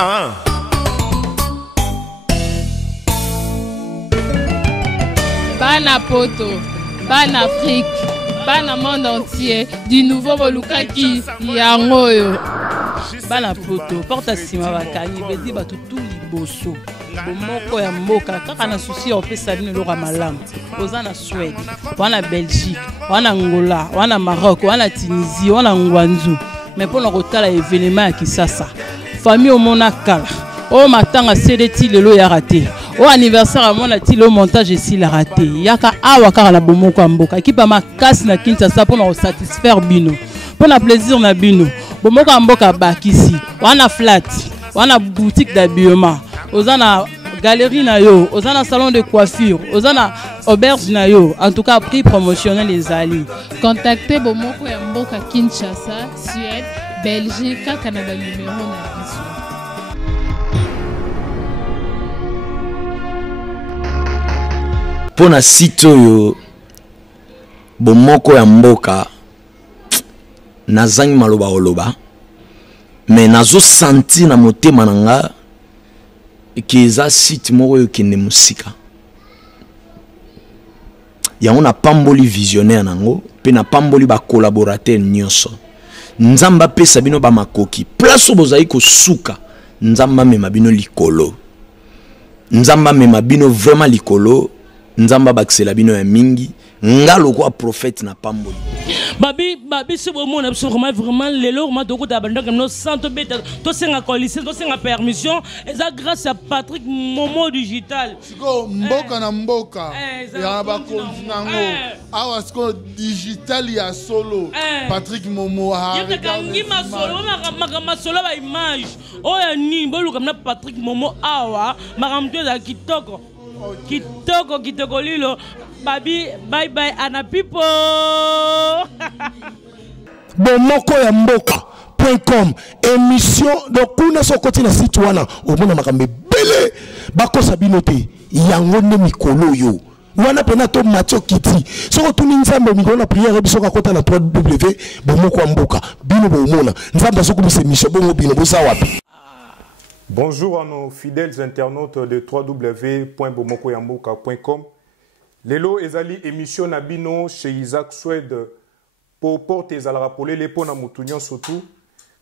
Ah. Bana poto, bana Afrique, bana monde entier, du nouveau Bolukaki, Yangoyo. Bana poto, porte sima bakani, bedi batutu liboso. Bomoko ya mboka, kaka na souci au pesa bino loka malamu. Oza na Suède, wana Belgique, wana Angola, wana Maroc, wana Tunisie, wana Ngwanzu. Mais pour na kotala événement ya Kisasa. Famille au monakala. Oh matanga CDT lelo ya raté. Oh anniversaire à mon ati le montage ici la raté. Yaka awa kaka na bomoko ya mboka. Ekipa makasi na Kinshasa pour na satisfaire bino. Pour na plaisir na bino. Bomoko ya mboka bakisi. Wana flat, wana boutique d'habillement. Ozana galerie na yo, ozana salon de coiffure, ozana auberge na yo. En tout cas prix promotionnel les alliés. Contactez bomoko ya mboka Kinshasa, Suède, Belgique, Canada numéro na biso. Pona site oyo bomoko ya mboka nazangi maloba oloba mais nazo senti na motema nanga ki eza site moko yo kende musika yango na pamboli visionnaire nango pe na pamboli ba collaborateur nyonso nzamba pesa bino ba makoki place bozai ko suka nzamba mema bino likolo nzamba mema bino vraiment likolo nzamba baksela bino ya mingi ngalo kwa prophète na pamboli babi se bon na vraiment lelo ma doko da banda no santo beta to senga ko licence to senga permission eza grâce à Patrick Momo digital siko mboka na mboka ya ba kontinango awa siko digital ya solo Patrick Momo ha yekangi masolo masolo ba image oya ni boluka na Patrick Momo awa makamto za kitoko kitoko lilo babi bye bye ana people bomoko ya mboka.com émission donc kuna sokoti na site wana omona makambe bele bakosa binote yango ne mikolo yo wana pena to Mathieu Kiti soko tuni nzambe mikolo na prière biso ka kota na 3W bomoko ya mboka bino bomona nzambe soko bise émission bongo bino bosa wapi. Bonjour à nos fidèles internautes de www.bomokoyamboka.com. Lelo ezali émission nabino chez Isaac Suède pour porter à la rappeler les pona mutunyon surtout.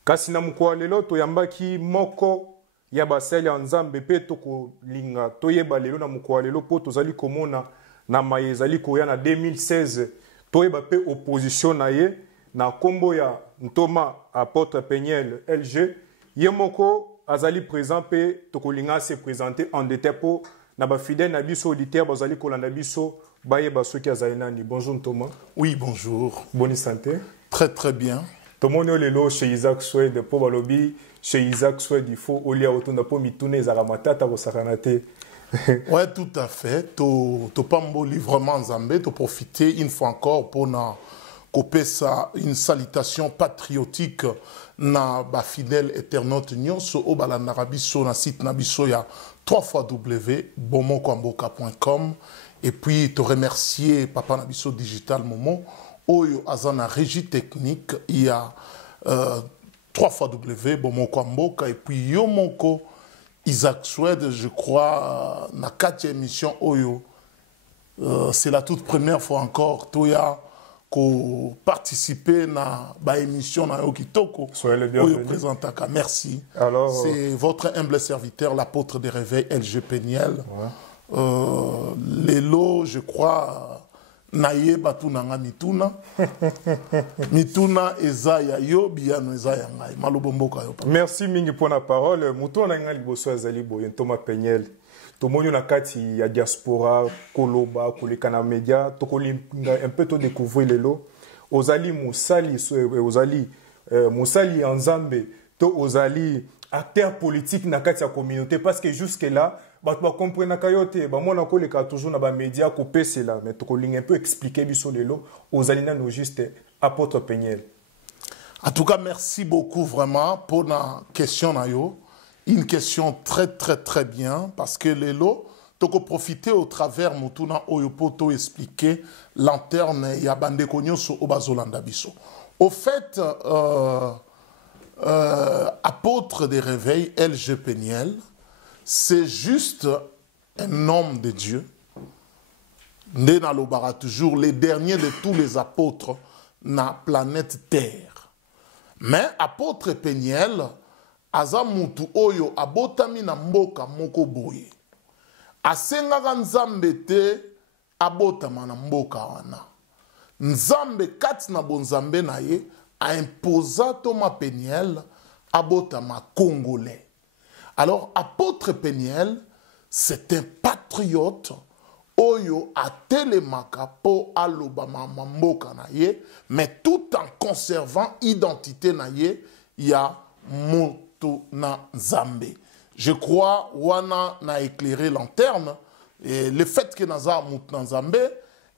Kasi na mukwa lelo toyambaki moko ya basali ya nzambe pe toko linga toyeba lelo na mukwa lelo po tozali komona na maye ezali koya na 2016 toyeba pe opposition na ye na kombo ya Ntoma apôtre Peniel LG yemoko azali présent pe tokolinga se présenter en détail pour na ba fidèle na biso auditeur bazali kolanda biso baye basoki azali nani. Bonjour Thomas. Oui, bonjour. Bonne santé. Très très bien. Tomono lelo chez Isaac Suède po balobi chez Isaac Suède il faut olia otunda po mitune za ramatata ko sakanate. Ouais, tout à fait. To pamboli vraiment nzambe to profiter une fois encore pour na couper ça une salutation patriotique na ba fidèle internaute nyonso o balanda biso na site na biso ya www.bomokoamboka.com et puis te remercier papa na biso digital Momo oyo azana régie technique il y a www.bomokoamboka et puis yo moko Isaac Suède je crois na 4e émission oyo c'est la toute première fois encore toya ko participer na ba émission na Okitoko. Soyez le bienvenu. Merci. Alors c'est votre humble serviteur l'apôtre des réveils LG Peniel. Ouais. Lelo je crois naye batu nanga mituna. Mituna ezaya yo biano ezaya ngai malobo mboka yo. Merci mingi pour la parole. Muto na ngali boso azali boye Thomas Peniel. Tomonyo na kati ya diaspora koloba kolekana media tokolinga un peu to découvrir lelo ozali musali ozali musali nzambe to ozali acteur politique na kati ya communauté parce que jusque là ba comprendre kayote ba mona koleka toujours na ba media ko pesela mais tokolinga un peu expliquer biso lelo ozali na no juste apôtre Peniel. En tout cas merci beaucoup vraiment pour la question na yo. Une question très très très bien parce que les lots, tu peux profiter au travers Mutuna Oyopoto expliquer lanterne et abandé konyo so obazolanda biso. Au fait, apôtre des réveils, LG Péniel, c'est juste un homme de Dieu. Ndena Lobara toujours les derniers de tous les apôtres na planète Terre. Mais apôtre Péniel, aza mutu oyo abotami na mboka moko boye. Asengaka nzambe te abotama na mboka wana. Nzambe kati na bonzambe na ye a imposa Thomas Péniel abotama congolais. Alors apôtre Péniel, c'est un patriote oyo atelemaka po alobama mboka na ye, mais tout en conservant identité na ye ya moto na nzambe. Je crois wana na éclairé lanterne et le fait que naza moto na nzambe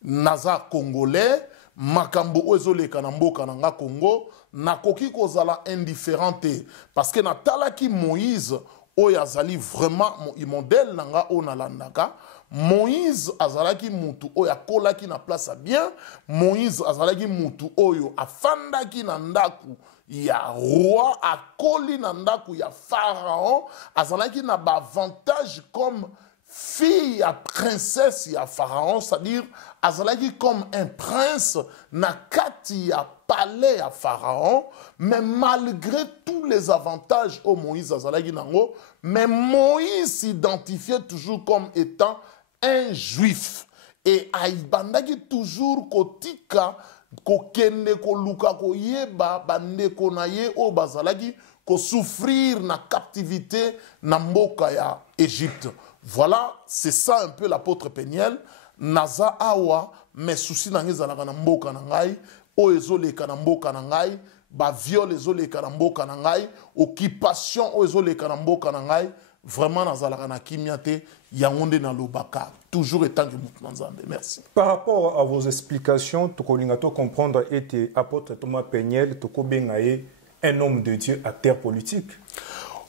naza congolais makambo ozoleka na mboka na nga Congo nakoki kozala indifférente parce que natalaki Moïse oyo azali vraiment modèle nanga o nalandaka. Moïse azalaki mutu oyo akolaki na place bien. Moïse azalaki mutu oyo afandaki na ndaku ya roi, akoli na ndaku ya pharaon, azalaki na ba avantage comme fille à princesse ya pharaon, c'est-à-dire azalaki comme un prince na kati ya palais à pharaon, mais malgré tous les avantages au Moïse azalaki nango, mais Moïse s'identifiait toujours comme étant un juif et aibandaki toujours kotika kokende koluka koyeba bandeko na ye o bazalaki ko souffrir na captivité na mboka ya Égypte. Voilà, c'est ça un peu l'apôtre Péniel. Naza awa, mais souci na ngezalaka na mboka na ngai, o ezoleka na mboka na ngai, ba viol ezoleka na mboka na ngai, occupation o ezoleka na mboka na ngai, vraiment nazalaka na kimiate, yangonde na lobaka, toujours étant que mouvement nzambe. Merci. Par rapport à vos explications, tokolingato comprendre était apôtre Thomas Péniel, tokobengaye un homme de Dieu à terre politique.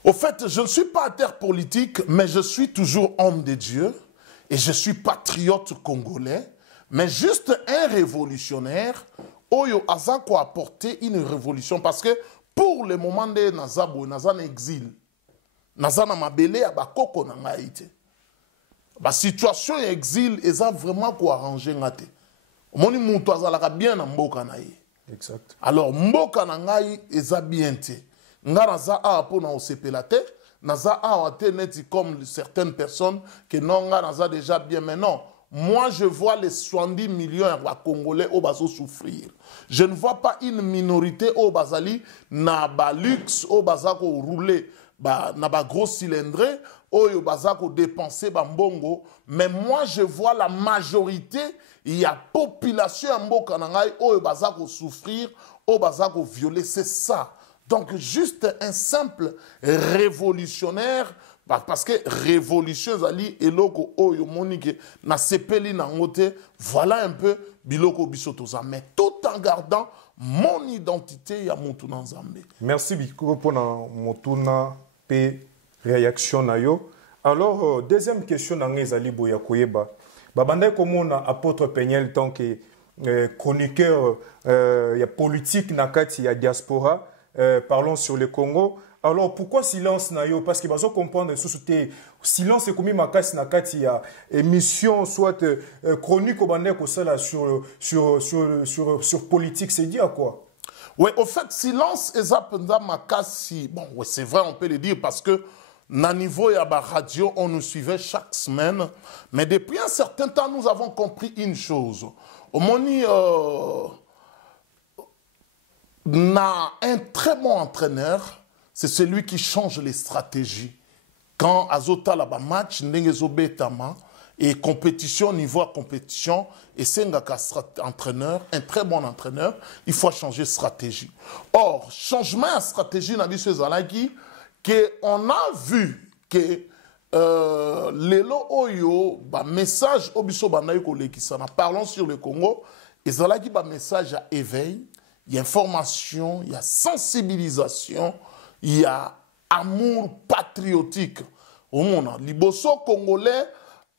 Au fait, je ne suis pas à terre politique, mais je suis toujours homme de Dieu et je suis patriote congolais, mais juste un révolutionnaire. Oyo Azako a apporté une révolution parce que pour le moment de Nazabo, Nazan exil, Nazana Mabele a bakoko na ngaïte. La situation exil, ils ont vraiment quoi arranger ngate. Moni mutu azalaka bien na mboka na ye. Exact. Alors mboka na ngai eza bien te. Nga naza a po na osepela te, naza a te neti comme certaines personnes que non nga naza déjà bien, mais non. Moi je vois les 70 millions de Congolais au bazo souffrir. Je ne vois pas une minorité au bazali na ba luxe au bazako rouler ba na ba gros cylindré au bazako dépenser ba mbongo, mais moi je vois la majorité, il y a population en mboka na ngai au bazako souffrir, au bazako violer, c'est ça. Donc juste un simple révolutionnaire, parce que révolution zali eloko oyo monike na sepeli na ngote, voilà un peu biloko bisotoza, mais tout en gardant mon identité ya mutuna nzambe. Merci beaucoup pour motuna pe réaction na yo. Alors deuxième question na ngezali boya koyeba. Babanda komona apôtre Péniel tant que chroniqueur ya politique na kati ya diaspora. Parlons sur le Congo. Alors pourquoi silence na yo? Parce que bazo comprendre sous-souté silence est comme makasi na kati ya émission soit chronique au bande ko ça sur politique, c'est dit à quoi? Oui, au fait silence ezapenda makasi. Bon, ouais, c'est vrai, on peut le dire parce que na niveau ya ba radio on nous suivait chaque semaine, mais depuis un certain temps nous avons compris une chose. Au moni na un très bon entraîneur, c'est celui qui change les stratégies. Quand Azota la ba match ndengezo betama et compétition niveau à compétition et c'est un entraîneur, un très bon entraîneur, il faut changer stratégie. Or, changement de stratégie na biso ezalaki que on a vu que lelo oyo ba message obiso banayi ko lekisana parlons sur le Congo, ezalaki ba message à éveil. Il y a information, il y a sensibilisation, il y a amour patriotique. Au monde, liboso congolais,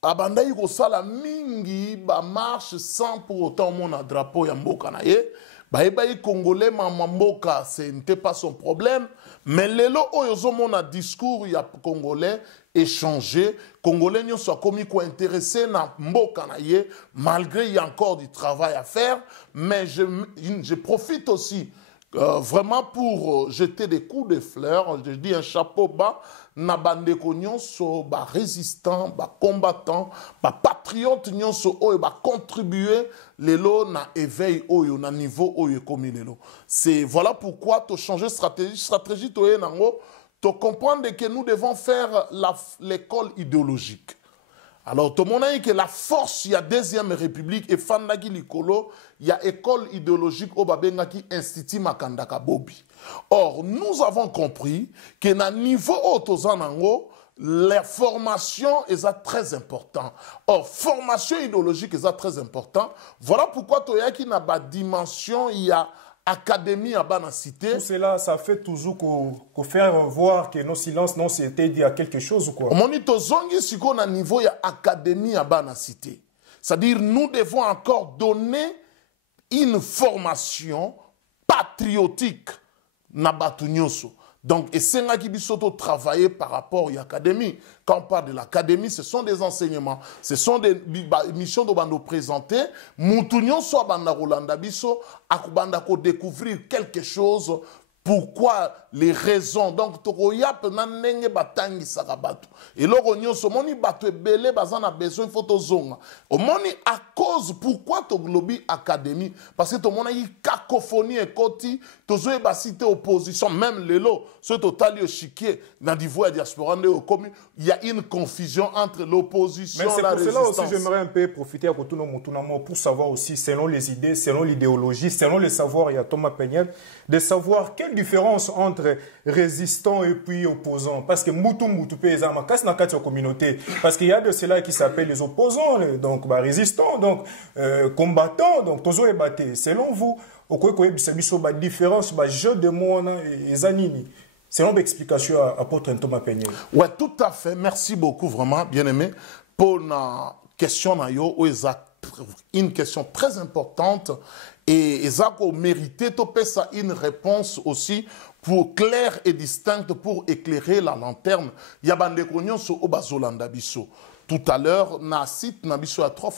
abandayi ko sala mingi ba marche sans pour autant mon drapeau ya mboka na ye. Ba ebayi congolais mama mboka, ce n'était pas son problème, Mais lelo oyozo mona discours ya congolais échangé, congolais n'y soit commis quoi intéressé na mboka na ye, malgré il y a encore du travail à faire, mais je profite aussi vraiment pour jeter des coups de fleurs, je dis un chapeau bas, na bandeko nyonso ba résistant, ba combattant, ba patriote nyonso oyo ba contribuer lelo na éveil oyo na niveau oyo komi lelo. C'est voilà pourquoi to changer stratégie to nango, to comprendre que nous devons faire l'école idéologique. Alors, tout le monde a dit que la force, il y a deuxième république, et Fandagi Likolo, il y a école idéologique au Babengaki Institut Makandaka Bobi. Or, nous avons compris que na niveau Otozanango, la formation est très important. Or, formation idéologique est très important. Voilà pourquoi Toyaki n'a pas dimension, il y a académie à Bana Cité. Tout cela, ça fait toujours qu'on fait voir que nos silences non c'était dit à quelque chose ou quoi. Monito zongi siko na niveau ya académie à Bana Cité. C'est-à-dire nous devons encore donner une formation patriotique na batu nyonso. Donc, et c'est là qui bisoto travailler par rapport à l'académie. Quand on parle de l'académie, ce sont des enseignements, ce sont des missions de nous présenter. Moutounion soit banda Rolanda biso, akubanda ko découvrir quelque chose. Pourquoi les raisons? Donc, tokoyap nanenge batangi sakabatu. Et là, on se moni batu belé bazan a besoin de photozonga. On moni à cause pourquoi to globi académie? Parce que tout le monde a eu cacophonie et koti, tozo ba cité opposition, même lelo, ce total yo chiquier, dans d'ivoire diaspora il y a une confusion entre l'opposition et la résistance. Mais c'est pour cela aussi j'aimerais un peu profiter à Kotuno Moutounamo pour savoir aussi, selon les idées, selon l'idéologie, selon le savoir, il y a Thomas Peignet, de savoir quelle différence entre résistant et puis opposant. Parce que Moutou Paysan, casse dans la communauté. Parce qu'il y a de ceux-là qui s'appellent les opposants, donc bah, résistants, donc combattants, donc tozo et batté. Selon vous, au quoi la différence, bah, jeu de mots et zanini. Selon l'explication à apôtre Thomas Peignet. Ouais, tout à fait. Merci beaucoup, vraiment, bien aimé, pour la question une question très importante. Et ça a mérité une réponse aussi pour claire et distincte pour éclairer la lanterne. Il y a des cognos sur Obazolanda Bisso. Tout à l'heure, na site nabiso à 3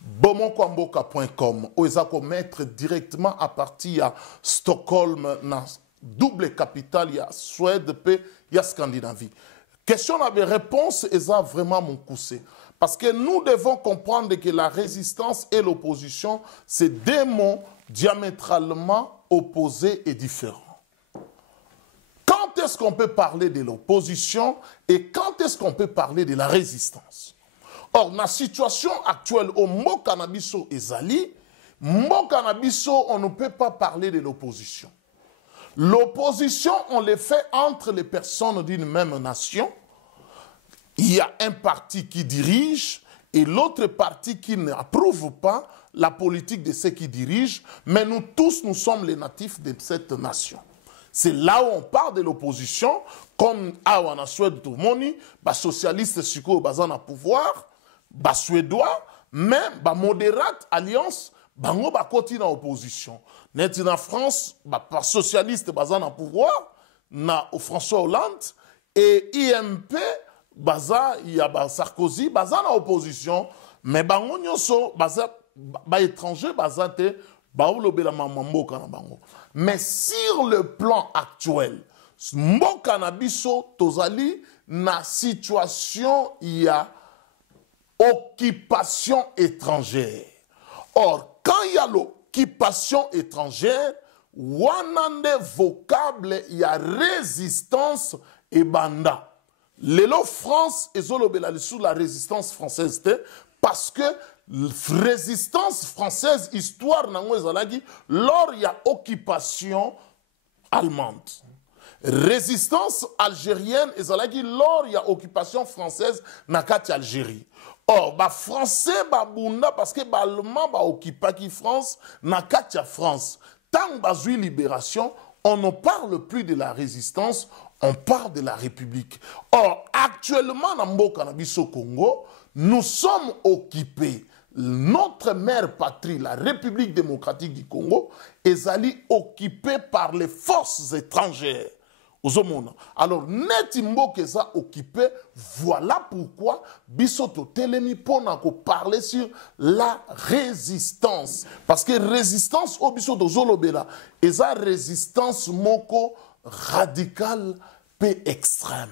bomonkwamboka.com où ils ont mettre directement à partir de Stockholm, na double capitale, il y a Suède, il y a Scandinavie. Question à des réponses, ils ont vraiment mon coussé. Parce que nous devons comprendre que la résistance et l'opposition, c'est deux mots diamétralement opposés et différents. Quand est-ce qu'on peut parler de l'opposition et quand est-ce qu'on peut parler de la résistance? Or, dans la situation actuelle, au Mokanabiso et Zali, Mokanabiso, on ne peut pas parler de l'opposition. L'opposition, on le fait entre les personnes d'une même nation. Il y a un parti qui dirige et l'autre parti qui n'approuve pas la politique de ceux qui dirigent, mais nous tous, nous sommes les natifs de cette nation. C'est là où on parle de l'opposition, comme Awana Suède Toumoni, socialiste suko bazan à pouvoir, suédois, mais modérate alliance, bango koti na opposition. Net en France, socialiste bazan à pouvoir, na François Hollande, et IMP, baza il y a Sarkozy baza na opposition mais bango nyonso baza ba étranger baza te ba olobela mboka na bango. Mais sur le plan actuel mboka na biso tozali na situation il y a occupation étrangère. Or quand il y a l'occupation étrangère wanande vocable il y a résistance et banda. L'élo France est sous la résistance française parce que résistance française, histoire lors il y a occupation allemande. Résistance algérienne et lors il y a occupation française nakati Algérie. Or français bunda parce que allemand occupé qui France nakati France. Tant bazui libération, on ne parle plus de la résistance, on parle de la République. Or, actuellement, dans Mboka na biso Congo, nous sommes occupés. Notre mère patrie, la République démocratique du Congo, est occupée par les forces étrangères. Ozomona. Alors, net mboka ça occupé, voilà pourquoi bisoto telemi pona ko parler sur la résistance. Parce que résistance au bisoto zolobela, eza résistance moko radicale pe extrême.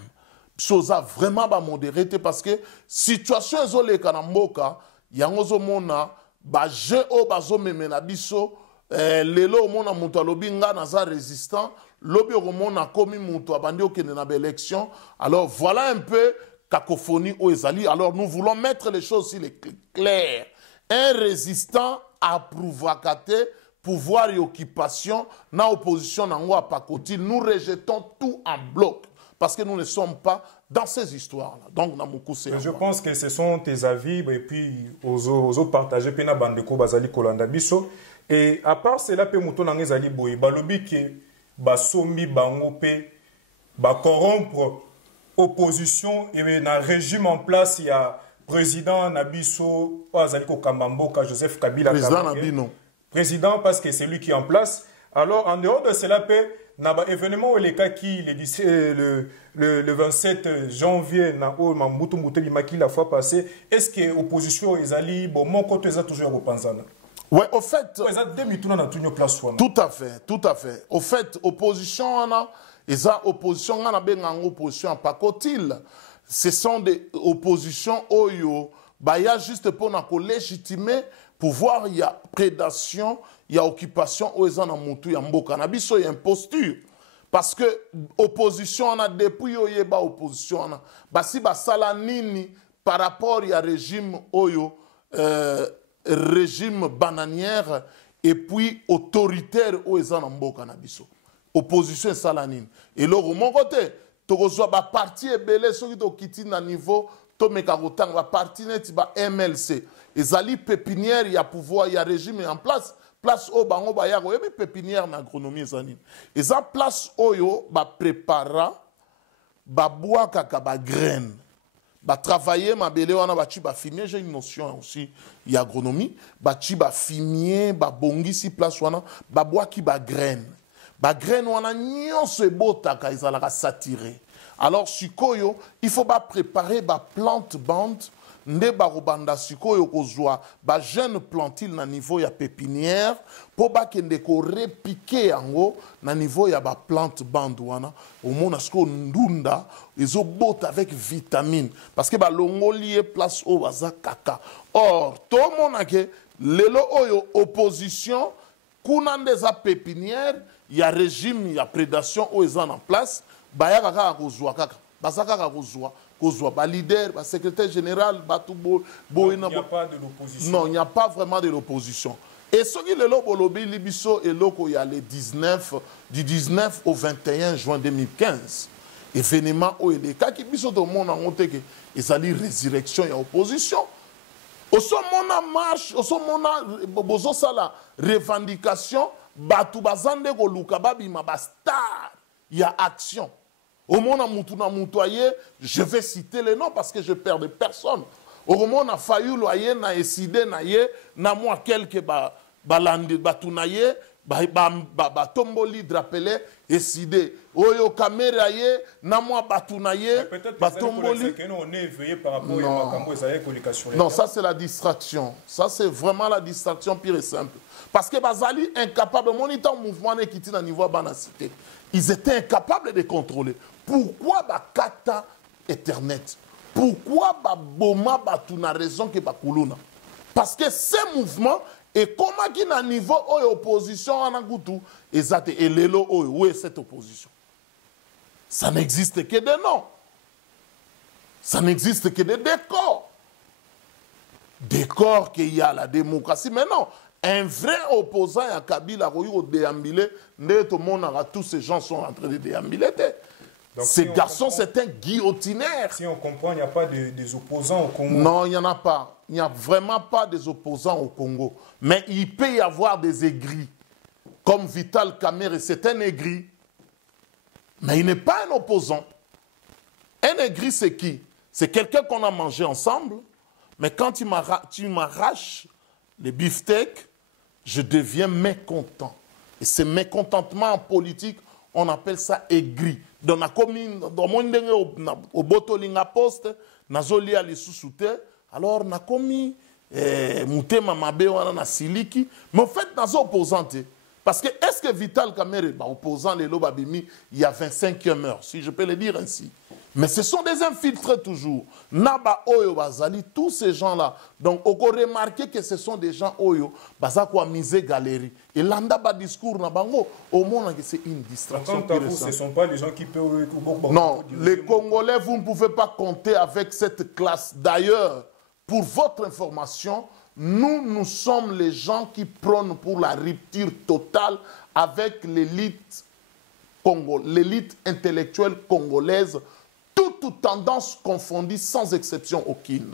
Bisoza vraiment ba modéré parce que situation ezole kana mboka, yango zomona ba je o bazo memena biso lelo mona mutu alobi nga naza résistant. Lobi omona komi mutu abandi okende na élection. Alors voilà un peu cacophonie au ezali. Alors nous voulons mettre les choses sur les clairs. Un résistant a provoqué pouvoir et occupation na opposition nango a pakoti. Nous rejetons tout en bloc parce que nous ne sommes pas dans ces histoires-là. Donc na muku c'est. Je pense que ce sont tes avis et puis aux partagés pena bandeko bazali kolanda biso et à part cela pe muto nango ezali boye balobi ke basombi bango pe ba corrompre opposition et na régime en place il y a président Nabiso azali ko Kambamboka Joseph Kabila président Nabino président parce que c'est lui qui est en place. Alors en dehors de cela pe na ba événement les cas qui le 27 janvier na o Mambutu Muteli Maki la fois passée, est-ce que opposition ezali bon mon côté ça toujours repensanna. Ouais, au fait, tout à fait, tout à fait. Au fait, opposition, opposition, opposition, pas cotil. Ce sont des oppositions, il y a juste pour légitimer pouvoir, il y a prédation, il y a occupation, il y a une imposture. Parce que opposition, on a depuis opposition, si salanini par rapport à régime régime bananière et puis autoritaire au Ezanamboka Nabiso. Opposition et salanine. Et là, de mon côté, tu reçois ba parti et belé, ceux qui sont à niveau, tu mets carotang, ba parti net, ba MLC. Et zali pépinière, il y a pouvoir, il y a régime en place. Place au bango ba yago, et pépinière en agronomie zanine. Et ça place oyo, ba prépara, ba bois kaka ba graine. Bah travailler ma belé wana ba ba fumier, j'ai une notion aussi y agronomie ba ba fumier ba bongi si place wana ba bois qui ba graine wana nyonso ebota ka izalaka saturé. Alors sikoyo il faut ba préparer ba plante bande nde ba robanda sikoyo kozwa ba jeune plantile na niveau ya pépinière po ba kende ko repiquer yango na niveau ya ba plante bande wana au mona siko ndunda ils ont bot avec vitamine parce que ba longolier place au baza kaka. Or tout le monde que lelo oyo opposition kuna ndeza pépinière il y a régime il y a prédation au ezan en place ba ya kaka kozwa kaka baza kaka kozwa ba leader ba secrétaire général ba tout il n'y a pas de l'opposition. Non, il n'y a pas vraiment de l'opposition. Et ce qui est le bolobi libiso et loko il y a le 19 du 19 au 21 juin 2015. Événement où il est cas qui biso tout le monde a monté que ils allaient résurrection et opposition. Au son mona marche, au son mona bozo sala revendication batu bazande ko luka babi ma star. Il y a action. Au monde a moutoyé, je vais citer les noms parce que je perds de personnes. Au monde a failli loyer na eside na ye na moi quelques balandi batunaye ba tomboli drapelé eside oyo caméra ye na moi batunaye ba tomboli. On est éveillé par rapport à Makambo et communication. Non, ça c'est la distraction. Ça c'est vraiment la distraction pure et simple. Parce que Bazali incapable de moniter un mouvement qui est à niveau banacité. Ils étaient incapables de contrôler. Pourquoi Bakata Ethernet? Pourquoi Boma Batuna raison que Bakuluna? Parce que ces mouvements, et comment qui n'a niveau opposition en Angoutou, et Lelo, où est cette opposition? Ça n'existe que des noms. Ça n'existe que des décors. Décors qu'il y a la démocratie. Mais non, un vrai opposant à Kabila, au déambilé, tous ces gens sont en train de déambiler. Ces garçons, c'est un guillotinaire. Si on comprend, il n'y a pas des opposants au Congo. Non, il n'y en a pas. Il n'y a vraiment pas des opposants au Congo. Mais il peut y avoir des aigris. Comme Vital Kamerhe, c'est un aigri. Mais il n'est pas un opposant. Un aigri, c'est qui? C'est quelqu'un qu'on a mangé ensemble. Mais quand tu m'arraches les beefsteaks, je deviens mécontent. Et ce mécontentement en politique, on appelle ça aigri. Donc, na komi, dans mon ndenge au botolinga poste, na zoli ali sous-souté, alors na komi, mutema mabe wana na siliki, mais en fait, na zo opposante. Parce que, est-ce que Vital Kamerhe, opposant les Lobabimi, il y a 25e heure, si je peux le dire ainsi. Mais ce sont des infiltrés toujours. Naba Oyo Bazali, tous ces gens-là. Donc, on peut remarquer que ce sont des gens Oyo, Bazakwa Misé Galerie. Et l'anda ba discours Nabango, au monde, c'est une distraction. Quant à vous, ce ne sont pas les gens qui peuvent. Non, les Congolais, vous ne pouvez pas compter avec cette classe. D'ailleurs, pour votre information, nous sommes les gens qui prônent pour la rupture totale avec l'élite intellectuelle congolaise, toute tendance confondue sans exception aucune.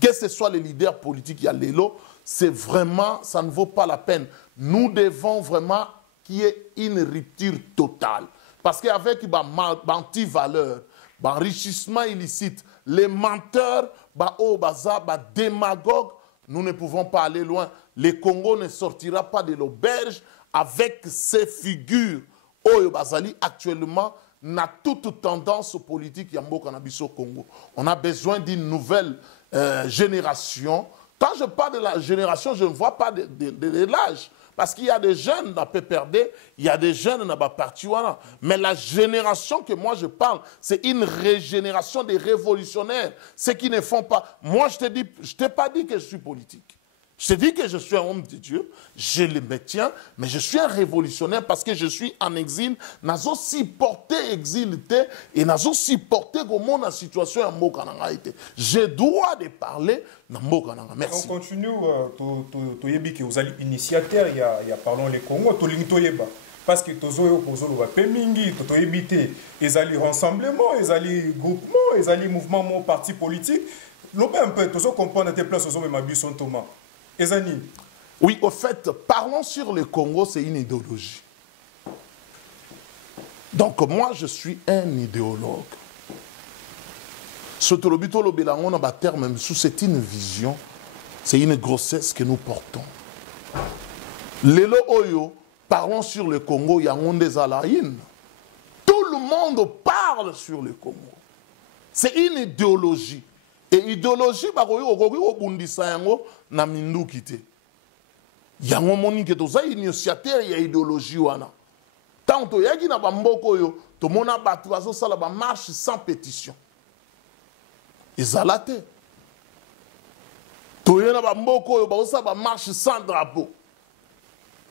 Que ce soit les leaders politiques, il y a l'élo, c'est vraiment, ça ne vaut pas la peine. Nous devons vraiment qu'il y ait une rupture totale. Parce qu'avec anti-valeur, enrichissement illicite, les menteurs, démagogues, nous ne pouvons pas aller loin. Le Congo ne sortira pas de l'auberge avec ces figures. Oyo Bazali, actuellement, n'a toute tendance politique Yambo Kanabiso Congo. On a besoin d'une nouvelle génération. Quand je parle de la génération, je ne vois pas de l'âge. Parce qu'il y a des jeunes dans PPRD, il y a des jeunes dans Partiwana. Mais la génération que moi je parle, c'est une régénération des révolutionnaires. Ceux qui ne font pas. Moi, je t'ai pas dit que je suis politique. Je te dis que je suis un homme de Dieu, je le maintiens, mais je suis un révolutionnaire parce que je suis en exil. Nous aussi porté exilité et nous aussi porté comment la situation en Mokananga été. J'ai droit de parler dans Mokananga. Merci. On continue. Tu yebi que vous allez initiateur. Il y a parlons les Congo. Tu l'ingtoyeba parce que tu zoyo pozolo va pemingi. Tu yebite. Ils allaient rassemblement, ils allaient groupement, ils allaient mouvement, parti politique. L'obé un peu. Tu zo comprendre tes places aux hommes ma bison Thomas. Ezani. Oui, au fait, parlons sur le Congo, c'est une idéologie. Donc, moi, je suis un idéologue. Ce Tolobito Lobelango, on a terme, c'est une vision, c'est une grossesse que nous portons. Lelo Oyo, parlons sur le Congo, il y a un des alaïnes. Tout le monde parle sur le Congo. C'est une idéologie. Et idéologie, na mindu kite. Yango moni ke toza initiateur ya idéologie wana. Tant to yaki na bamboko yo, to mona batu bazo sala ba marche sans pétition. Ezalate. To yena bamboko yo bazo sala ba marche sans drapeau.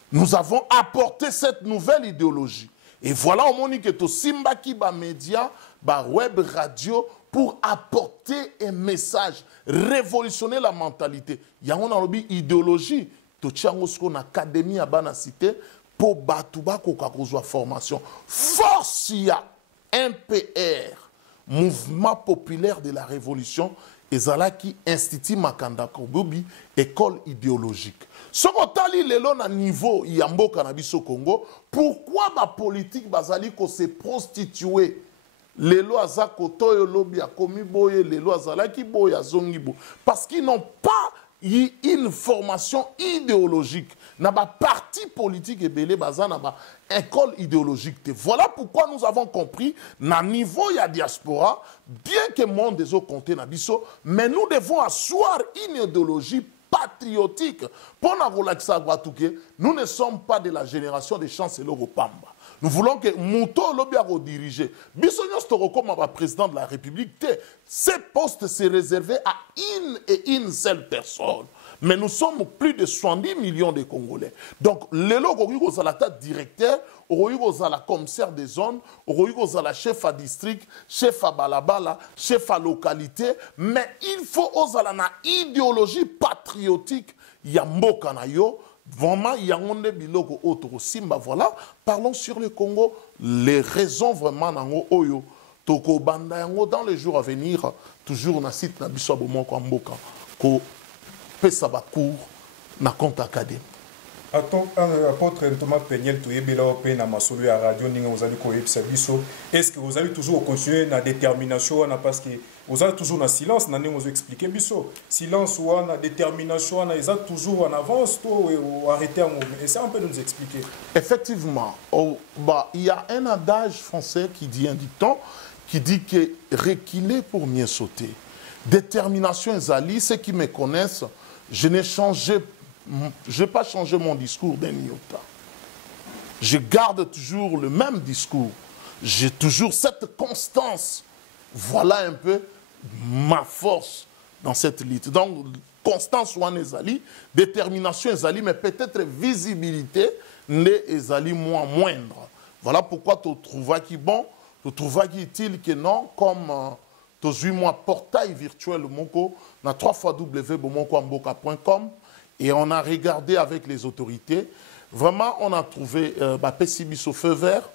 Nous avons apporté cette nouvelle idéologie. Et voilà au moni ke to simbaki ba média, ba web radio pour apporter un message, révolutionner la mentalité. Il y a une idéologie. Tu as une académie à la cité pour battre la formation. Force, il y a MPR, Mouvement populaire de la révolution, et ça qui institue Makanda Kobobi, école idéologique. Ce qu'on a dit, le niveau Yambo Cannabis au Congo, pourquoi la politique basali ko se prostituer? Les lois Zakoto lobby a commis boye, les lois Zalaki boye a zongibo. Parce qu'ils n'ont pas une formation idéologique. N'a pas parti politique et belé bazan n'a pas école idéologique. Voilà pourquoi nous avons compris, na niveau il y a diaspora, bien que le monde des autres comptés na biso, mais nous devons asseoir une idéologie patriotique. Pour nous ne sommes pas de la génération des Chancellor Pamba. Nous voulons que Mouto Lobiaro dirige. Bissonios Toroko, président de la République, ces postes se réservaient à une et une seule personne. Mais nous sommes plus de 70 millions de Congolais. Donc, les logos à la tête directeur, à la commissaire des zones, à la chef à district, chef à balabala, chef à localité. Mais il faut oser la idéologie patriotique. Yambo Kanayo. Vraiment, il y a un biloko autre simba. Voilà, parlons sur le Congo. Les raisons vraiment dans Oyo, Toko Banda dans les jours à venir, toujours na site na biso bomoko mboka ko pesa ba cours na compte académie. Apôtre Thomas Pegnel toyebela ope na masolo ya radio ninga vous allez ko yebisa biso. Est-ce que vous allez toujours continuer na détermination parce que Vous avez toujours un silence, vous avez expliqué biso. Silence ou une détermination, ils ont toujours en avance, ou arrêter un moment. Et ça, on peut nous expliquer. Effectivement, il y a un adage français qui dit un dicton, qui dit que reculer pour mieux sauter. Détermination et Zali, ceux qui me connaissent, je n'ai pas changé mon discours d'un iota. Je garde toujours le même discours. J'ai toujours cette constance. Voilà un peu ma force dans cette lutte. Donc, constance ou Ezali, détermination Ezali, mais peut-être visibilité n'est Ezali moins moindre. Voilà pourquoi tu trouves qui bon, tu trouves qui utile que non, comme tu as eu moi portail virtuel Moko, na 3www.bomokoamboka.com, et on a regardé avec les autorités. Vraiment, on a trouvé Pessibis au feu vert.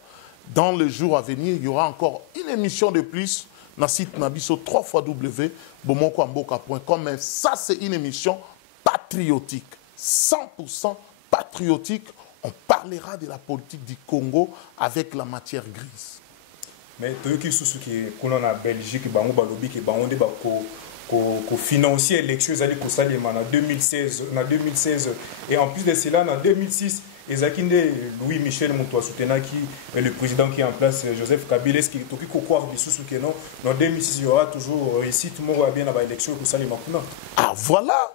Dans les jours à venir, il y aura encore une émission de plus dans le site Nabiso www.bomokoamboka.com. Mais ça, c'est une émission patriotique, 100% patriotique. On parlera de la politique du Congo avec la matière grise. Mais tu as qui en Belgique, qui financier l'élection en 2016, et en plus de cela, en 2006, Louis Michel Moutoua Soutenaki, le président qui est en place, Joseph Kabila, qui est en 2006, il y aura toujours ici, tout le monde va bien dans l'élection. Ah, voilà.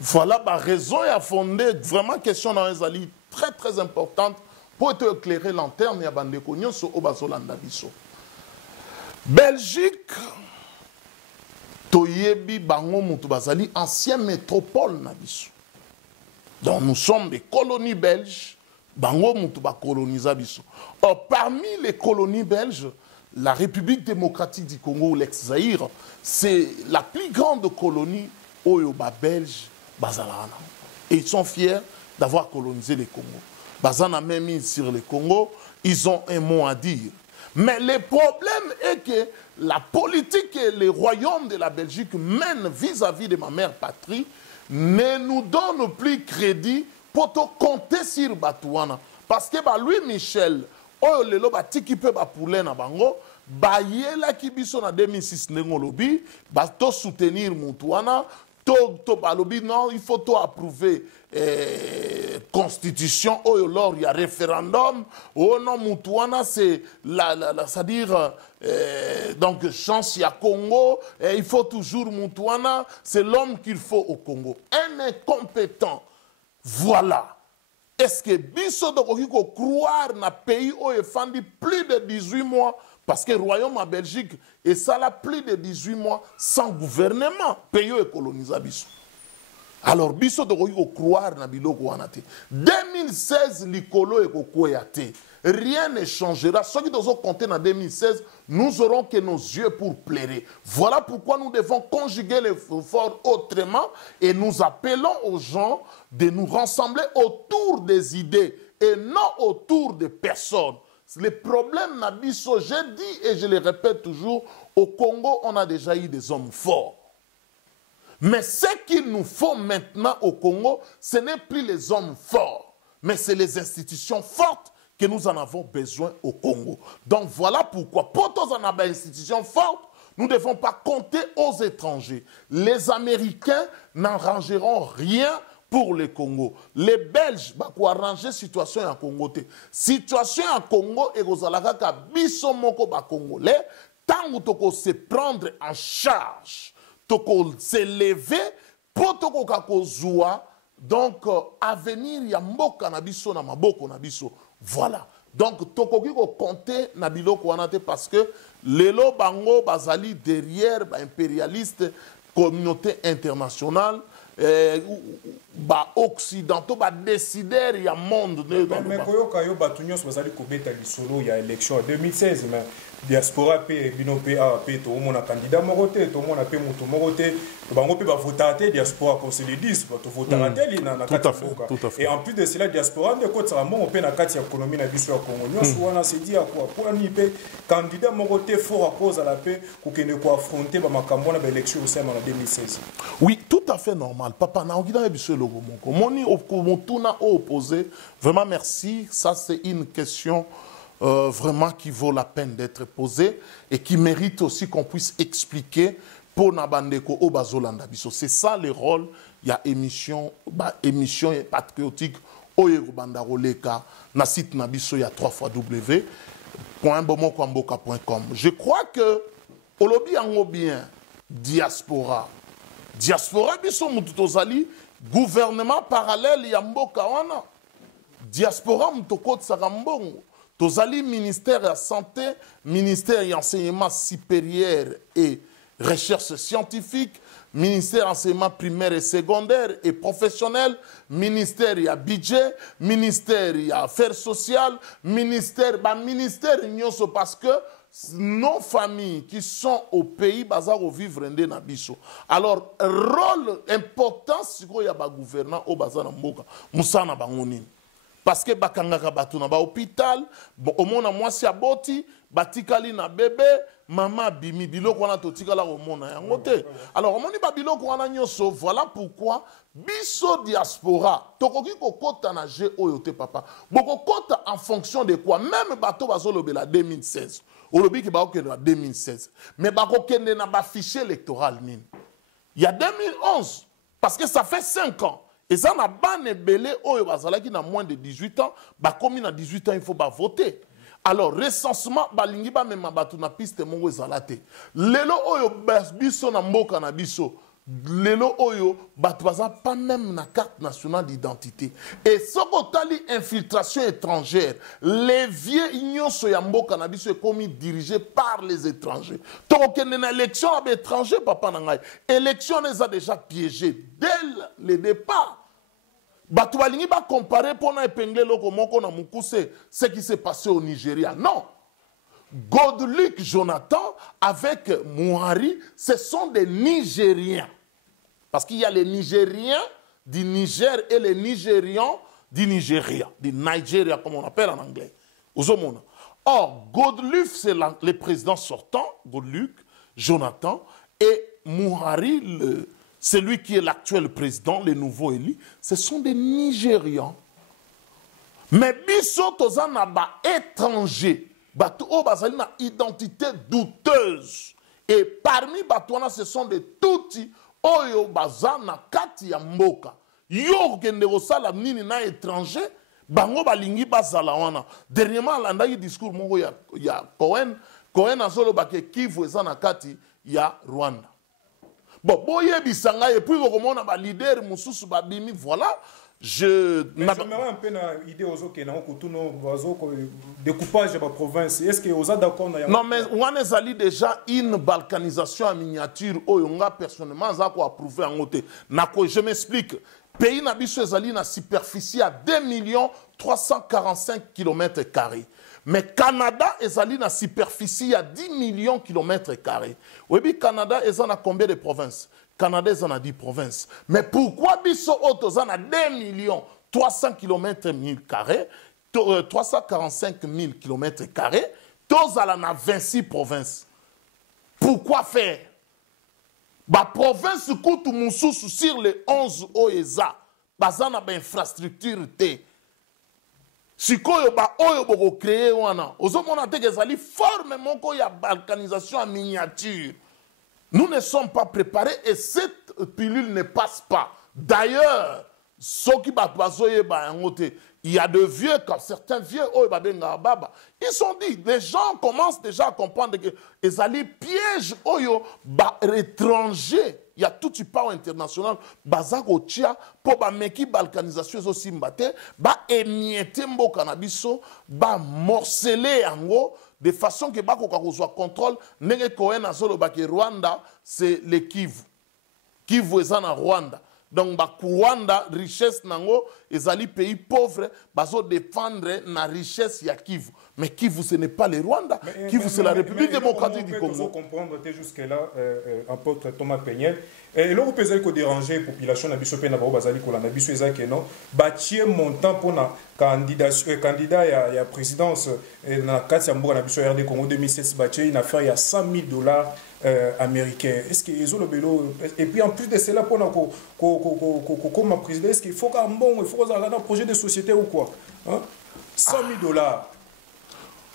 Voilà la raison et à fonder vraiment question dans les alliés très très importante pour te éclairer lanterne et à bande cognon sur Obazolanda Biso. Belgique, Toyebi Bango Moutubazali, ancienne métropole Nabiso. Donc nous sommes des colonies belges, Bango Moutuba colonisa Biso. Or, parmi les colonies belges, la République démocratique du Congo, l'ex-Zaïre, c'est la plus grande colonie Oyoba belge, Bazalana. Et ils sont fiers d'avoir colonisé le Congo. Bazana même mis sur le Congo, ils ont un mot à dire. Mais le problème est que la politique que les royaumes de la Belgique mènent vis-à-vis de ma mère patrie ne nous donne plus crédit pour te compter sur Batouana. Parce que Louis Michel, lelo batiki pe ba poulet na bango, ba yela ki biso na 2006 ngolobi, ba to soutenir Moutouana, to balobi non, il faut to approuver constitution, lors il y a référendum, non Moutouana c'est c'est-à-dire donc chance ya Congo, il faut toujours Moutouana, c'est l'homme qu'il faut au Congo. Un incompétent, voilà. Est-ce que biso de croire na pays où il fandi plus de 18 mois parce que le royaume en Belgique et ça là plus de 18 mois sans gouvernement pays est colonisé biso. Alors biso de croire na biloko wanate 2016 likolo e kokoyate. Rien ne changera. Ceux qui nous ont compté en 2016, nous aurons que nos yeux pour plairer. Voilà pourquoi nous devons conjuguer l'effort autrement et nous appelons aux gens de nous rassembler autour des idées et non autour des personnes. Le problème, Nabiso, j'ai dit et je le répète toujours, au Congo, on a déjà eu des hommes forts. Mais ce qu'il nous faut maintenant au Congo, ce n'est plus les hommes forts, mais c'est les institutions fortes que nous en avons besoin au Congo. Donc voilà pourquoi, pour tous en avoir une institution forte, nous ne devons pas compter aux étrangers. Les Américains n'arrangeront rien pour le Congo. Les Belges, vont arranger la situation en Congo. La situation en Congo est que biso moko ba Congolais, tant que se prendre en charge, se lever, pour que zoua, donc avenir ya mboka na biso na maboko na biso. Voilà. Donc, tokoki ko compter na biloko wanate parce que lelo bango bazali derrière ba impérialiste communauté internationale occidentaux décideurs il y a monde mais koyoka yo batu nyonso bazali kobeta lisolo ya élection en 2016 mais diaspora pe bino pe pe to mona candidat morote to mona pe mutu morote bango pe ba voter te diaspora comme se le disent to voter te na kati et en plus de cela diaspora de côté ça mon pe na kati ya économie na biso ya Congo nyonso wana se dit à quoi pour ni pe candidat morote fort à cause à la paix ko kene ko affronter ba makambo na ba élection au sein en 2016. Oui, tout à fait normal. Papa na okida biso logo moko moni opposé. Vraiment merci, ça c'est une question vraiment qui vaut la peine d'être posée et qui mérite aussi qu'on puisse expliquer pour Nabandeko au Bazolanda Biso. C'est ça le rôle, il y a émission patriotique au Bandaroleka, na site Nabiso, il y a 3w.bomokwamboka.com. Je crois que Olobi Ango bien, diaspora. Diaspora Biso Mututozali, gouvernement parallèle Yamboka wana. Diaspora Mutokot Sarambongo. Tozali ministère de la santé, ministère de l'enseignement supérieur et recherche scientifique, ministère d'enseignement primaire et secondaire et professionnel, ministère de budget, ministère des affaires sociales, ministère parce que nos familles qui sont au pays bazar au vivre en Nabiso. Alors rôle important c'est qu'il y a gouvernant au bazar na mboka musana bangonini. Parce que bakangaka batu na ba hôpital, bon au mona mwasi aboti, batikali na bébé, maman bimi biloko wana totikala au mona yango te. Alors omoni ba biloko wana nyoso, voilà pourquoi biso diaspora tokoki kokota na je oyo te papa. Boko kota en fonction de quoi? Même bato bazolobela 2016. Olobi ki ba okende na 2016. Mais bako kende na ba fichier électoral nini. Il y a 2011 parce que ça fait 5 ans. Et ça n'a pas belé oyo bazalaki na moins de 18 ans, ba komi na 18 ans il faut ba voter. Alors recensement balingi ba mema batu na piste mongo ezalate. Lelo oyo biso na mboka na biso. Lelo oyo batu baza pas même na carte nationale d'identité. Et soko tali infiltration étrangère, les vieux nyonso ya mboka na biso komi dirigé par les étrangers. Donc kende na élection à étranger papa na ngai. Élection les a déjà piégé dès le départ. Batu balingi ba comparer pour na épingler loko moko na mukuse ce qui s'est passé au Nigeria. Non. Goodluck Jonathan avec Mouhari, ce sont des Nigériens. Parce qu'il y a les Nigériens du Niger et les Nigérians du Nigeria. Du Nigeria, comme on appelle en anglais. Or, Goodluck, c'est le président sortant, Goodluck Jonathan, et Mouhari, celui qui est l'actuel président, le nouveau élu, ce sont des Nigérians. Mais biso tozana ba étrangers. Bato o bazali na identité douteuse. Et parmi batouana, ce sont des touti oyo bazana kati ya mboka. Yo kende kosala nini na étranger, bango balingi bazala wana. Dernièrement, landaki discours moko ya Cohen. Cohen azolo bake Kivu ezana kati ya Rwanda. Bon, boye bisanga et puis komona ba leader mususu ba bimi voilà. J'aimerais un peu na idée aux autres qui n'ont découpage de la province. Est-ce que vous êtes d'accord? Non, mais on a déjà une balkanisation en miniature. On a personnellement approuvé en côté. Je m'explique. Pays nabiso ezali na superficie à 2 345 km². Mais Canada ezali na superficie à 10 millions de km². Oui, Canada est en combien de provinces? Canada en a 10 provinces. Mais pourquoi biso autos en a 2 300 km², 345 000 km², tous en a 26 provinces? Pourquoi faire? La province coûte moussousou sur les 11 OESA. Bazana ba infrastructure te. Sikoyo ba oyo boko créer wana. Ozomona te kezali forme moko ya balkanisation en miniature. Nous ne sommes pas préparés et cette pilule ne passe pas. D'ailleurs, il y a de vieux, certains vieux, ils sont dit, les gens commencent déjà à comprendre que les alliés piègent les étrangers. Il y a tout type international, bazako tia pour ba meki balkanisation aussi mbate, ba émietter mbo cannabiso, ba morceler ango de façon que bako kakozwa contrôle nenge koen azolo ba ke Rwanda c'est le Kivu. Kivu est en Rwanda. Donc ba Rwanda richesse nango ezali pays pauvre bazo défendre na richesse ya Kivu. Mais Kivu ce n'est pas le Rwanda. Kivu c'est la République démocratique du Congo. Il faut comprendre jusque là apôtre Thomas Peignet. Et là vous pouvez que déranger population na biso pe na ba bazali ko la na biso ezaki non bâtir montant pour na candidat ya présidence na kati ya mboka na biso RD Congo 2016 bâtir une affaire ya $100,000 américains. Est-ce que ils ont le vélo? Et puis en plus de cela pour na comme président, est-ce qu'il faut qu'il y ait un projet de société ou quoi? $100,000.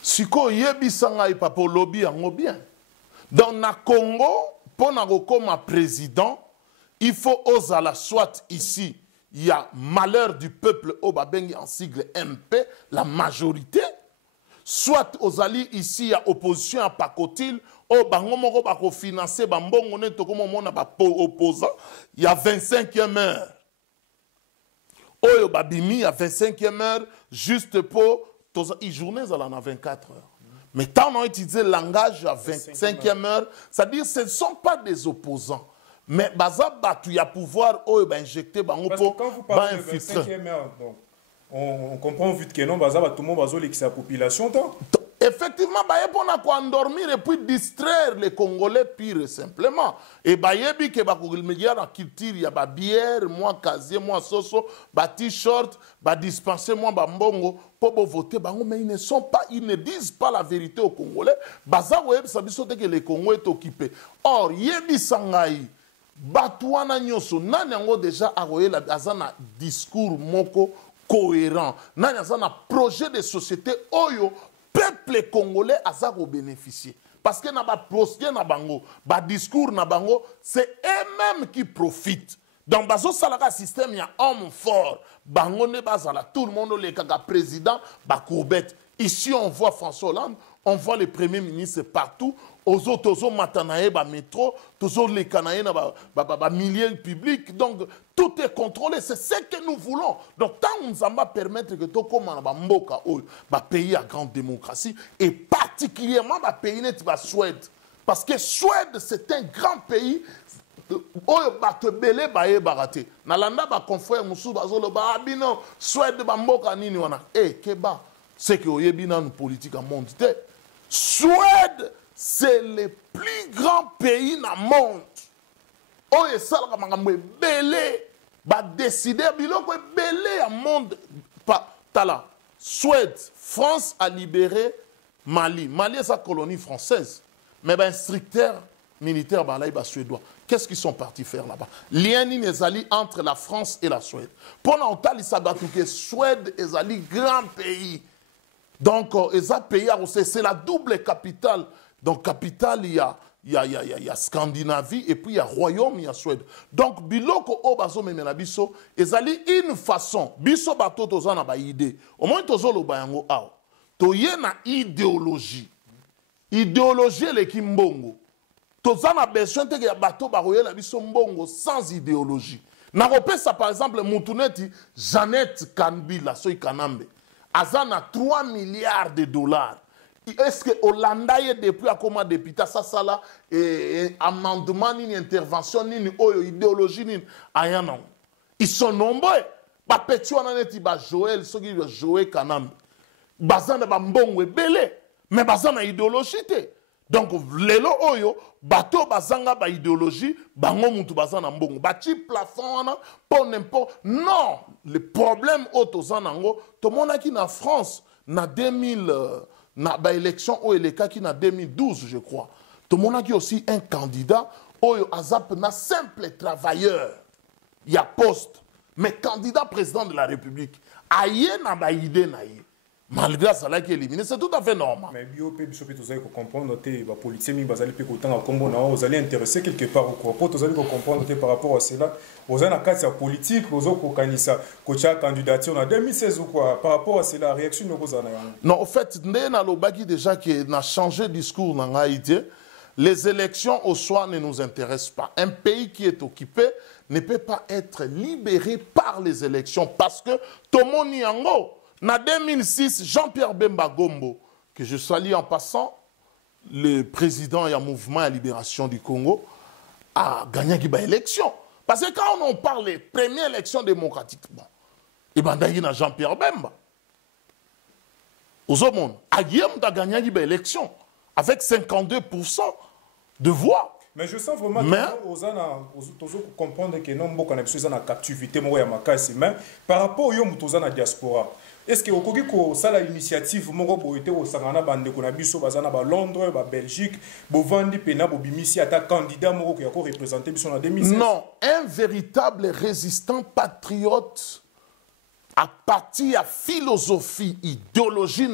Siko yebisa ngai papa lobby yango bien. Dans na Congo, pour na comme président, il faut ozala soit ici, il y a malheur du peuple au babengi en sigle MP, la majorité. Soit ozali ici, il y a opposition à Pacotil, au bango moko bako financer bambongo ne to comme mona ba opposant, il y a 25e heure. Oyo babimi, il y a 25e heure juste pour une journée ça en a 24 heures. Mais tant on a utilisé le langage à 25e heure, c'est-à-dire que ce ne sont pas des opposants. Mais il y a pouvoir injecter bango pour quand vous parlez de 25e heure, donc on comprend vite que non, tout le monde va la population. Effectivement, on a endormir et puis distraire les Congolais pire et simplement. Et bayebi que la culture, il y a ba bière, moi casier, moi soso, ba t-shirt, ba dispenser moi ba mbongo pour voter mais ils ne sont pas, ils ne disent pas la vérité aux Congolais. Baza web sabiso que les Congolais est occupé. Or yebi sangai batouana nyoso nani yango déjà aroye la azana discours moko cohérent. Nani azana projet de société oyo peuple congolais a ça bénéficier parce que na ba projet na bango ba discours na bango c'est eux-mêmes qui profitent dans bazo salaka système il y a homme fort bango ne bazala tout le monde le kaka président ba courbette ici on voit François Hollande on voit les premiers ministres partout aux autres matanae ba métro toujours les canaïens ba milliers publics donc tout est contrôlé c'est ce que nous voulons donc tant on va permettre que tout comme ba mboka ba pays à grande démocratie et particulièrement ba pays net ba Suède parce que Suède c'est un grand pays oyo bato belé baye baraté nalanda ba confrère musu bazolo ba bino Suède ba mboka nini wana keba c'est que oyebi na politique en monde Suède c'est le plus grand pays dans le monde. Oye salaka makambo belé ba décider biloko belé au monde tala Suède France a libéré Mali. Mali est sa colonie française. Mais ben instructeur militaire ba là ba suédois. Qu'est-ce qu'ils sont partis faire là-bas? Lien nezali entre la France et la Suède. Pendant tali sabatu que Suède ezali grand pays. Donc c'est la double capitale. Donc, capitale, il y a Scandinavie, et puis il y a Royaume, il y a Suède. Donc, biloko obazo memenabiso, ezali une façon, biso bato tozana ba idée. Au moins tozolo bayango ao. Toye na idéologie. Idéologie le kimbongo. Tozana besoin te ya bato baroye la biso mbongo sans idéologie. Na repesa par exemple Moutouneti, Jeannette Kanbila, soy Kanambe. Azana 3 milliards de dollars. Est-ce que Hollanda est depuis à comment député ça là et amendement ni intervention ni idéologie ni rien non. Ils sont nombreux. Ba petu ana neti ba Joël soki ba Joël Kanam. Bazana ba mbongwe belé mais bazana idéologie té. Donc lelo oyo bato bazanga ba idéologie bango mutu bazana mbongo ba ti plafond wana pour n'importe non le problème autozanango to monaki na France na 2000 na ba élection au eleka qui na 2012 je crois tout le monde a qui aussi un candidat oyo azap na simple travailleur il y a poste mais candidat président de la République aye na ba idée na ye malgré ça là qui est éliminé c'est tout à fait normal mais BOP biso peut oser comprendre te ba politicien mi bazali pe ko tanga kombo na vous allez intéresser quelque part quoi pour vous allez comprendre te par rapport à cela vous avez na carte politique vous avez kokanisa ko cha candidature en 2016 ou quoi par rapport à cela réaction no kozana non en fait ndena lobaki déjà qui n'a changé discours na Haïti les élections au soir ne nous intéressent pas un pays qui est occupé ne peut pas être libéré par les élections parce que tomoni yango en 2006, Jean-Pierre Bemba Gombo, que je salue en passant, le président du mouvement à libération du Congo, a gagné l'élection. Parce que quand on parle des premières élections démocratiques, il y a Jean-Pierre Bemba. Aux hommes, Aguillem a gagné l'élection avec 52% de voix. Mais je sens vraiment que comprendre que non, beaucoup de en captivité, mais par rapport à diaspora. Est-ce que vous avez une initiative au Londres, à Belgique, à candidat qui représenter en 2016? Non, un véritable résistant patriote à partir de la philosophie, idéologie,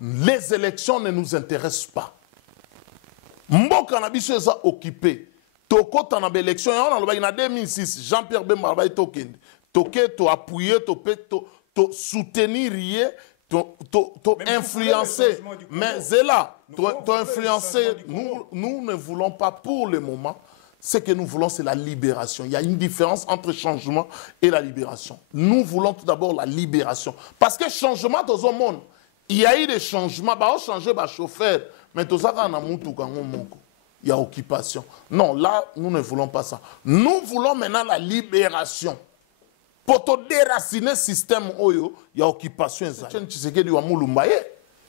les élections ne nous intéressent pas. Mboka na biso eza occupé. Tokota na élection on a en 2006 Jean-Pierre Bemba ba tokende. Toke to appuyer to soutenir to influencer. Mais c'est là, to influencer. Nous ne voulons pas pour le moment. Ce que nous voulons, c'est la libération. Il y a une différence entre changement et la libération. Nous voulons tout d'abord la libération. Parce que changement dans le monde, il y a eu des changements. Bah, on change le chauffeur, mais tout ça, il y a occupation. Non, là, nous ne voulons pas ça. Nous voulons maintenant la libération. Pour te déraciner le système, il y a occupation. Tshisekedi wa Mulumbaye.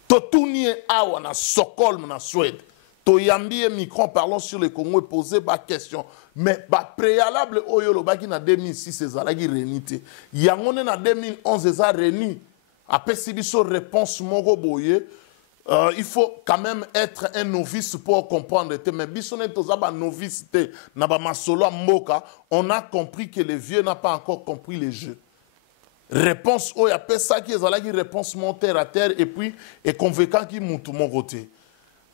To tourner à na Stockholm, na Suède. Toyambi micro parlons sur le Congo et poser ma question. Mais bah préalable au yolo baki na 2006 c'est zalagi renité. Yangone na 2011 c'est ça reni. Après si biso réponse moko boye, il faut quand même être un novice pour comprendre. Mais biso ne toza ba novice te na ba masolo mboka, on a compris que les vieux n'a pas encore compris les jeux. Réponse au ya pesa qui zalagi réponse mon terre à terre et puis et convaincant qui monte mon côté.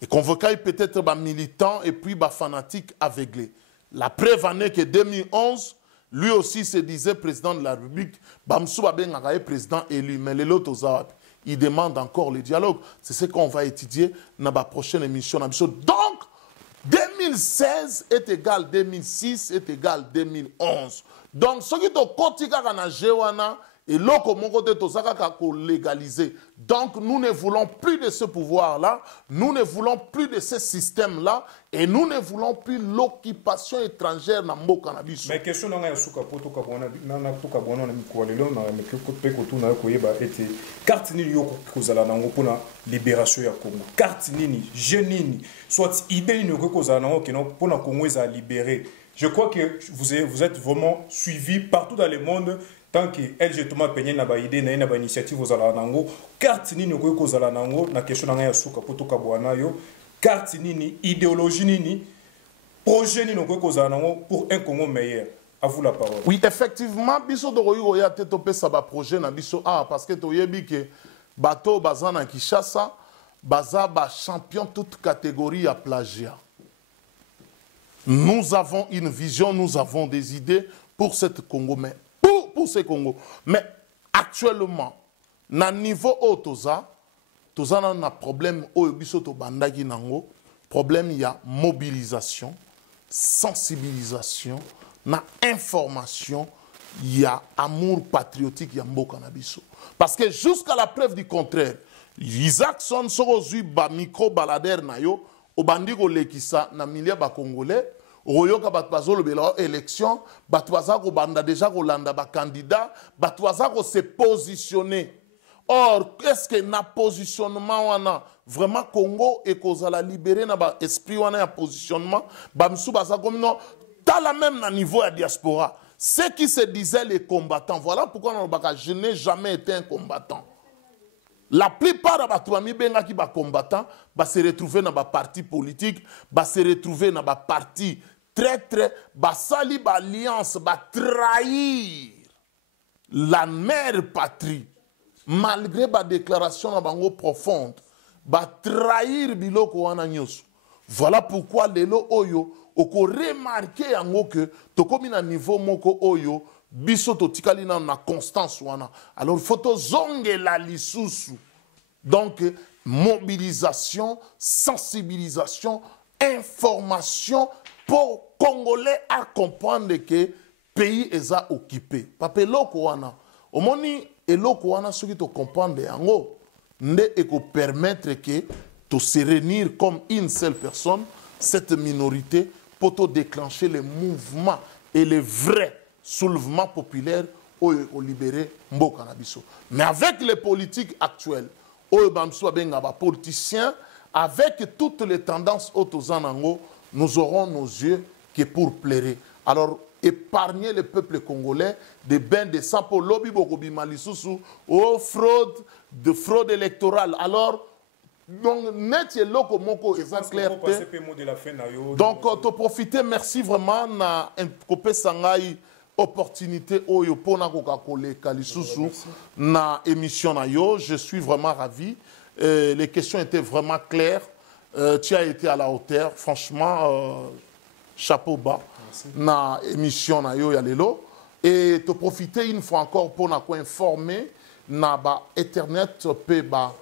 Et convoquant peut-être des militants et puis des fanatiques aveuglés. La preuve en est que 2011, lui aussi se disait président de la République. Bamsou Baben est président élu, mais les autres, il demande encore le dialogue. C'est ce qu'on va étudier dans la prochaine émission. Donc, 2016 est égal 2006 est égal 2011. Donc, ce qui est au quotidien dans Jewana, et l'autre légaliser. Donc nous ne voulons plus de ce pouvoir-là, nous ne voulons plus de ce système-là, et nous ne voulons plus l'occupation étrangère dans le cannabis. Mais question dans la souka poto kabona na to kabona na mikwalelo na mekeko pekoto na koyeba ete carte nini yoko kozala nango pona libération ya Congo. Carte nini, jeune nini, soit idée nini yoko kozala nango keno pona Congo eza libéré. Je crois que vous êtes vraiment suivi partout dans le monde. Tant que LG Thomas Peña na ba idée na ba initiative aux ala nango carte nini ko ko zala nango na question na ya suka poto kabwana yo carte nini idéologie nini projet nini ko zala nango pour un Congo meilleur. À vous la parole. Oui, effectivement, biso do koyo ya te topé ça ba projet na biso parce que to yebi que bateau bazana Kinshasa baza ba champion toute catégorie à plagiat. Nous avons une vision, nous avons des idées pour cette Congo mais pour ce Congo. Mais actuellement, na niveau otoza, toza na problème au bisoto bandaki nango, problème il y a mobilisation, sensibilisation, na information, il y a amour patriotique, il y a mboka na biso. Parce que jusqu'à la preuve du contraire, Isaacson sorozui ba micro balader na yo, obandiko lekisa na milia ba congolais. Oyoka batwazo le bela élection, batwaza ko banda déjà ko landa ba candidat, batwaza ko se positionner. Or, est-ce que na positionnement wana vraiment Congo et kozala libéré na ba esprit wana ya positionnement, ba msu baza comme non, t'as la même na niveau ya diaspora. Ceux qui se disaient les combattants, voilà pourquoi je n'ai jamais été un combattant. La plupart de les gens qui sont combattants se retrouvent dans les partis politiques, se retrouvent dans les partis très, sali l'alliance, trahir la mère patrie, malgré les déclarations profondes, trahir biloko wana nyonso. Voilà pourquoi les gens ont remarqué que tokomi na niveau moko oyo biso to tikali na constance wana. Alors il faut zonge la lisusu. Donc mobilisation, sensibilisation, information pour Congolais à comprendre que le pays est occupé. Parce que l'oko wana, omoni eloko wana ce qui te comprendre yango nde eko permettre que to se réunir comme une seule personne cette minorité pour te déclencher les mouvements et les vrais soulèvements populaires au libérer mboka na biso. Mais avec les politiques actuelles, politiciens, avec toutes les tendances autozanango, nous aurons nos yeux qui pour plaire. Alors, épargner le peuple congolais des bains de sang pour lobby bokobi malisusu, fraude électorale. Alors, donc, net et loko moko est clair. Donc, te profiter, merci vraiment na kopé sangai opportunité oyo pona koka kole kalisusu na émission na yo. Je suis vraiment ravi les questions étaient vraiment claires. Tu as été à la hauteur. Franchement, chapeau bas. Na émission na yo ya lelo. Et te profiter une fois encore pour nous informer na ba Internet pe ba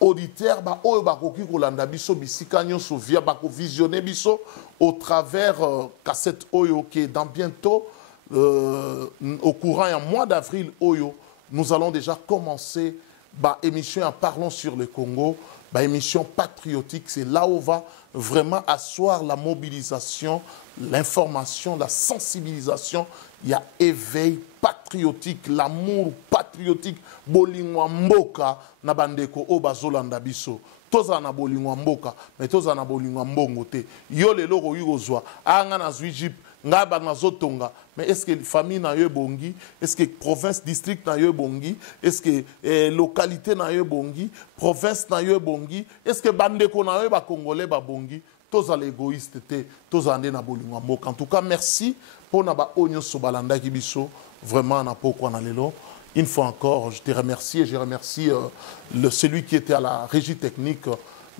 auditeur ba oyo ba koki kolanda biso bisika nyonso via ba ko visionner biso au travers cassette oyo qui dans bientôt au courant en mois d'avril oyo nous allons déjà commencer bah émission en parlant sur le Congo, bah émission patriotique, c'est là où on va vraiment asseoir la mobilisation, l'information, la sensibilisation, il y a éveil patriotique, l'amour patriotique, bolingwa mboka na bandeko o bazolanda biso. Toza na bolingwa mboka, mais toza na bolingwa mbongo te. Yo lelo ko yozwa, anga na Zwijip ngaba na zotonga, mais est-ce que famille na yo bongi, est-ce que province district na yo bongi, est-ce que localité na yo bongi, province na yo bongi, est-ce que bandeko na yo ba congolais ba bongi, toza l'égoïste te, toza ande na bolingwa mboka. En tout cas, merci pour na ba onyo so balanda ki biso, vraiment na poko na lelo. Une fois encore, je te remercie et je remercie celui qui était à la régie technique,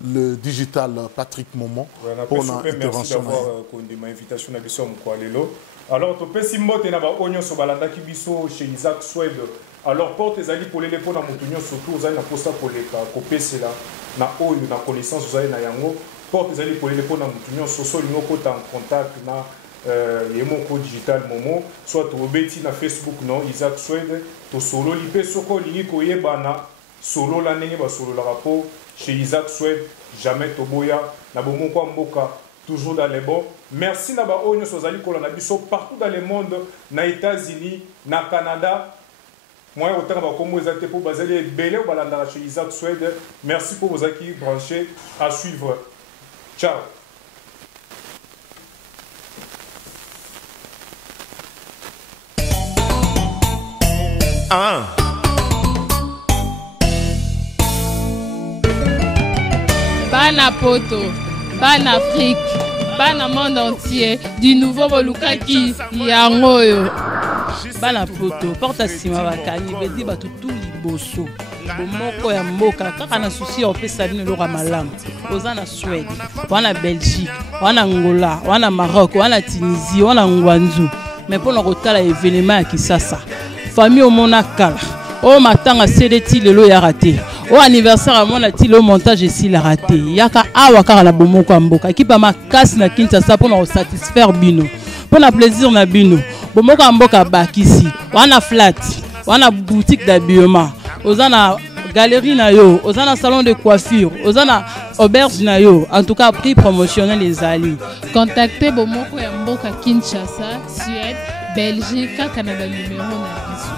le digital Patrick Momon, pour l'intervention. Merci d'avoir ma invitation à Bissau Mkwalelo. Alors, tu peux si moter na ba onyo so balanda ki biso chez Isaac Swed. Alors, porte les alliés pour les pour na mutunyo surtout aux alliés na posta pour les kopese là na oyo na connaissance aux alliés na yango. Porte les alliés pour les pour na mutunyo soso lingo en contact na Yemoko digital Momo, soit au beti na Facebook non Isaac Swed, to solo lipe soko lingi koyeba na solo la nenge ba solo la rapport chez Isaac Swed, jamais toboya na bomo kwa mboka toujours dans les bons. Merci na ba onyo sozali kolanda biso partout dans le monde, na États-Unis, na Canada. Moi autant ba komo ezate pour bazali belé ou balanda chez Isaac Swed. Merci pour vos acquis branchés à suivre. Ciao. Bana poto, bana Afrique, bana monde entier, du nouveau Bolukaki, Yangoyo. Bana poto, porte sima bakani, bedi batu tout liboso. Bomoko ya mboka, kaka na souci au pesa bino lora malamu. Ozana Suède, wana Belgique, wana Angola, wana Maroc, wana Tunisie, wana Ngwanzu. Mais pour nous la événement à Kisasa, famille au Monakala, au matanga CDT lelo ya raté. Au anniversaire à mon ati le montage ici la raté. Yaka awaka la bomoko mboka. Équipe ma casse na Kinshasa pour nous satisfaire bino. Pour na plaisir na bino. Bomoko mboka bakisi. Wana flat, wana boutique d'habillement. Ozana galerie na yo, ozana salon de coiffure, ozana auberge na yo. En tout cas prix promotionnel les alliés. Contactez Bomoko ya mboka Kinshasa, Suède, Belgique, Canada numéro na biso.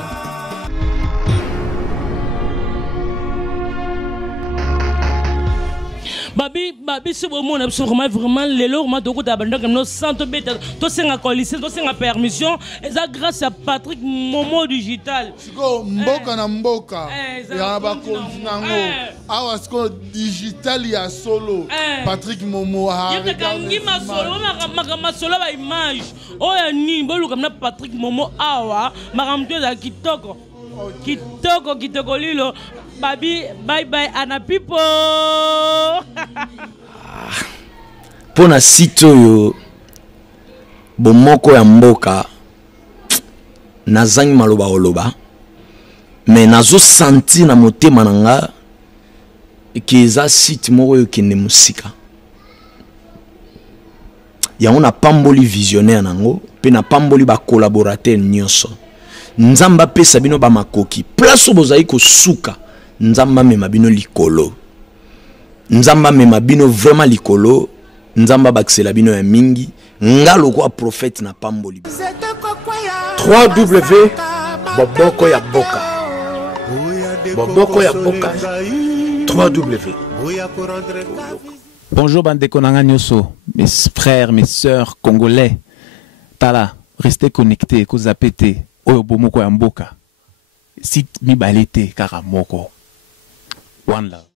Babi c'est vraiment les lots ma doko d'abandon comme nos centres bêta to senga coalition to senga permission et ça grâce à Patrick Momo digital siko mboka na mboka ya ba kontinango awa siko digital ya solo Patrick Momo ha regarde ma solo ma solo ba image oya ni bolu comme na Patrick Momo awa makamto za kitoko kitoko lilo. Babi, bye bye, Anna people. Pona sito yo bomoko ya mboka nazangi maloba oloba mais nazo senti na motema nanga eza site moko yo kende musika ya ona pamboli visionnaire nango pe na pamboli ba collaborateur nyonso nzamba pesa bino ba makoki place bozai ko suka nzamba mema bino likolo nzamba mema bino vraiment likolo nzamba baksela bino ya mingi ngalo kwa prophète na pamboli 3W Boboko ya Boka Boboko ya Boka 3W. Bonjour bandeko nanga nyoso, mes frères, mes sœurs congolais. Tala, restez connectés, ko zapete oyo bomoko ya mboka. Site mi balete kaka moko. One love.